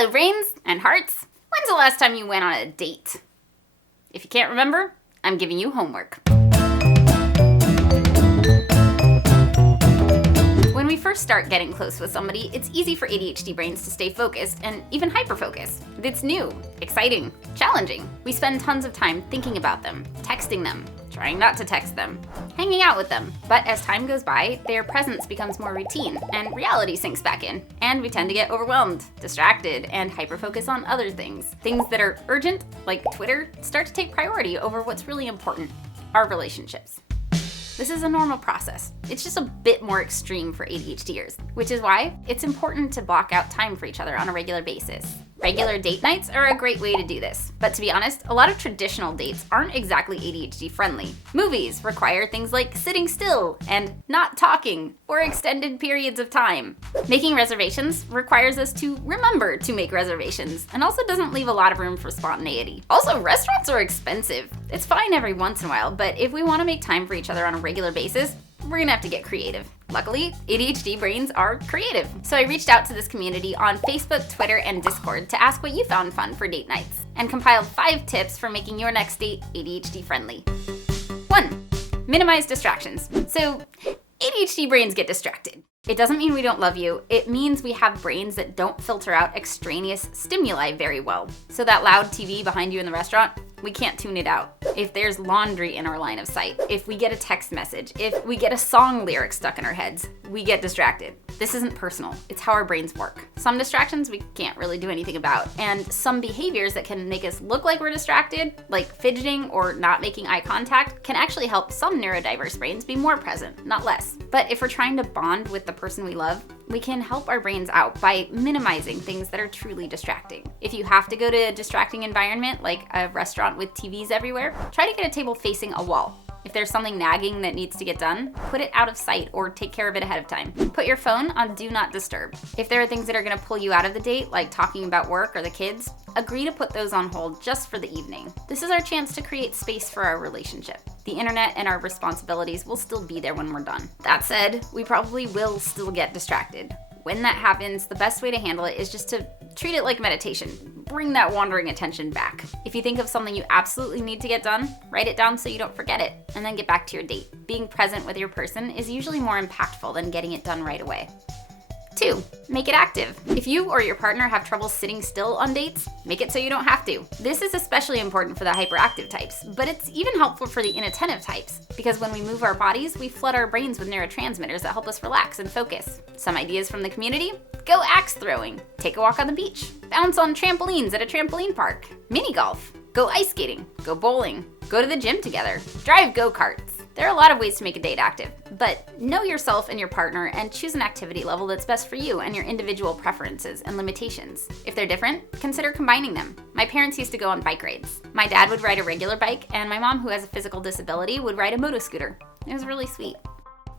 Hello, brains and hearts. When's the last time you went on a date? If you can't remember, I'm giving you homework. When we first start getting close with somebody, it's easy for ADHD brains to stay focused and even hyper-focused. It's new, exciting, challenging. We spend tons of time thinking about them, texting them, trying not to text them, hanging out with them. But as time goes by, their presence becomes more routine and reality sinks back in. And we tend to get overwhelmed, distracted, and hyper-focus on other things. Things that are urgent, like Twitter, start to take priority over what's really important, our relationships. This is a normal process. It's just a bit more extreme for ADHDers, which is why it's important to block out time for each other on a regular basis. Regular date nights are a great way to do this, but to be honest, a lot of traditional dates aren't exactly ADHD friendly. Movies require things like sitting still and not talking for extended periods of time. Making reservations requires us to remember to make reservations and also doesn't leave a lot of room for spontaneity. Also, restaurants are expensive. It's fine every once in a while, but if we want to make time for each other on a regular basis, we're gonna have to get creative. Luckily, ADHD brains are creative. So I reached out to this community on Facebook, Twitter, and Discord to ask what you found fun for date nights, and compiled 5 tips for making your next date ADHD friendly. 1. Minimize distractions. So ADHD brains get distracted. It doesn't mean we don't love you. It means we have brains that don't filter out extraneous stimuli very well. So that loud TV behind you in the restaurant, we can't tune it out. If there's laundry in our line of sight, if we get a text message, if we get a song lyric stuck in our heads, we get distracted. This isn't personal. It's how our brains work. Some distractions we can't really do anything about, and some behaviors that can make us look like we're distracted, like fidgeting or not making eye contact, can actually help some neurodiverse brains be more present, not less. But if we're trying to bond with the person we love, we can help our brains out by minimizing things that are truly distracting. If you have to go to a distracting environment, like a restaurant with TVs everywhere, try to get a table facing a wall. If there's something nagging that needs to get done, put it out of sight or take care of it ahead of time. Put your phone on Do Not Disturb. If there are things that are gonna pull you out of the date, like talking about work or the kids, agree to put those on hold just for the evening. This is our chance to create space for our relationship. The internet and our responsibilities will still be there when we're done. That said, we probably will still get distracted. When that happens, the best way to handle it is just to treat it like meditation. Bring that wandering attention back. If you think of something you absolutely need to get done, write it down so you don't forget it, and then get back to your date. Being present with your person is usually more impactful than getting it done right away. 2. Make it active. If you or your partner have trouble sitting still on dates, make it so you don't have to. This is especially important for the hyperactive types, but it's even helpful for the inattentive types, because when we move our bodies, we flood our brains with neurotransmitters that help us relax and focus. Some ideas from the community? Go axe throwing. Take a walk on the beach. Bounce on trampolines at a trampoline park. Mini golf. Go ice skating. Go bowling. Go to the gym together. Drive go-karts. There are a lot of ways to make a date active, but know yourself and your partner and choose an activity level that's best for you and your individual preferences and limitations. If they're different, consider combining them. My parents used to go on bike rides. My dad would ride a regular bike, and my mom, who has a physical disability, would ride a motoscooter. It was really sweet.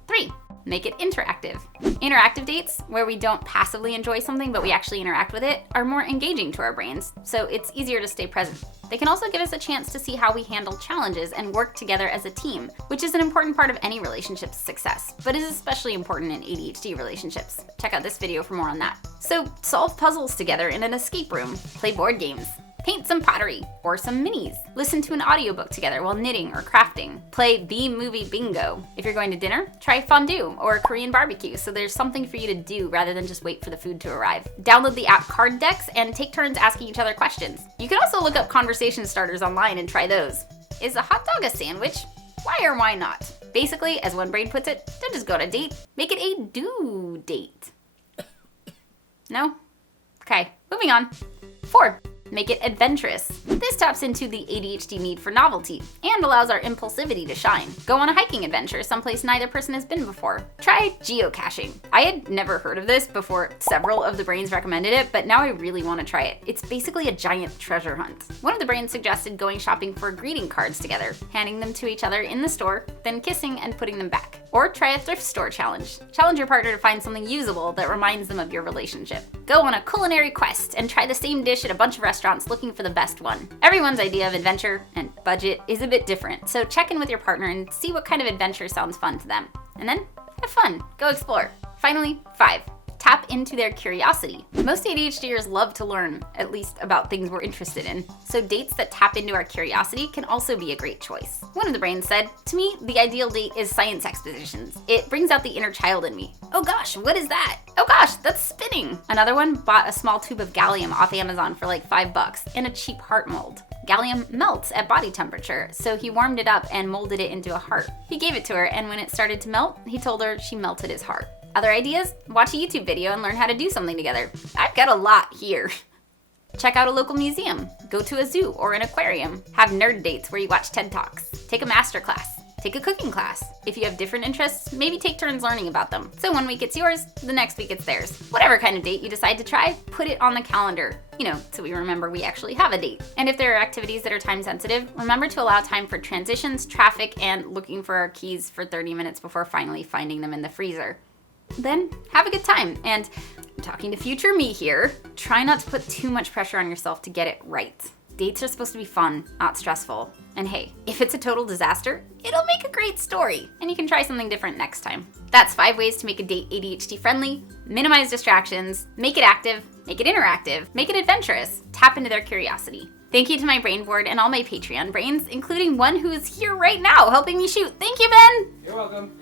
3. Make it interactive. Interactive dates, where we don't passively enjoy something but we actually interact with it, are more engaging to our brains, so it's easier to stay present. They can also give us a chance to see how we handle challenges and work together as a team, which is an important part of any relationship's success, but is especially important in ADHD relationships. Check out this video for more on that. So solve puzzles together in an escape room, play board games, paint some pottery or some minis, listen to an audiobook together while knitting or crafting, play B-movie bingo. If you're going to dinner, try fondue or Korean barbecue so there's something for you to do rather than just wait for the food to arrive. Download the app Card Decks and take turns asking each other questions. You can also look up conversation starters online and try those. Is a hot dog a sandwich? Why or why not? Basically, as one brain puts it, don't just go on a date, make it a do date. No? Okay, moving on. 4. Make it adventurous. This taps into the ADHD need for novelty and allows our impulsivity to shine. Go on a hiking adventure someplace neither person has been before. Try geocaching. I had never heard of this before several of the brains recommended it, but now I really want to try it. It's basically a giant treasure hunt. One of the brains suggested going shopping for greeting cards together, handing them to each other in the store, then kissing and putting them back. Or try a thrift store challenge. Challenge your partner to find something usable that reminds them of your relationship. Go on a culinary quest and try the same dish at a bunch of restaurants looking for the best one. Everyone's idea of adventure and budget is a bit different, so check in with your partner and see what kind of adventure sounds fun to them. And then have fun, go explore. Finally, 5. tap into their curiosity. Most ADHDers love to learn, at least about things we're interested in. So dates that tap into our curiosity can also be a great choice. One of the brains said, "To me, the ideal date is science expositions. It brings out the inner child in me." Oh gosh, what is that? Oh gosh, that's spinning. Another one bought a small tube of gallium off Amazon for like $5 and a cheap heart mold. Gallium melts at body temperature, so he warmed it up and molded it into a heart. He gave it to her, and when it started to melt, he told her she melted his heart. Other ideas? Watch a YouTube video and learn how to do something together. I've got a lot here. Check out a local museum, go to a zoo or an aquarium, have nerd dates where you watch TED Talks, take a master class, take a cooking class. If you have different interests, maybe take turns learning about them. So one week it's yours, the next week it's theirs. Whatever kind of date you decide to try, put it on the calendar, so we remember we actually have a date. And if there are activities that are time sensitive, remember to allow time for transitions, traffic, and looking for our keys for 30 minutes before finally finding them in the freezer. Then have a good time. And I'm talking to future me here, try not to put too much pressure on yourself to get it right. Dates are supposed to be fun, not stressful. And hey, if it's a total disaster, it'll make a great story, and you can try something different next time. That's 5 ways to make a date ADHD friendly, minimize distractions, make it active, make it interactive, make it adventurous, tap into their curiosity. Thank you to my brain board and all my Patreon brains, including one who is here right now helping me shoot. Thank you, Ben! You're welcome.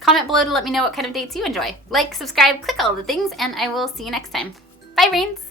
Comment below to let me know what kind of dates you enjoy. Like, subscribe, click all the things, and I will see you next time. Bye, brains!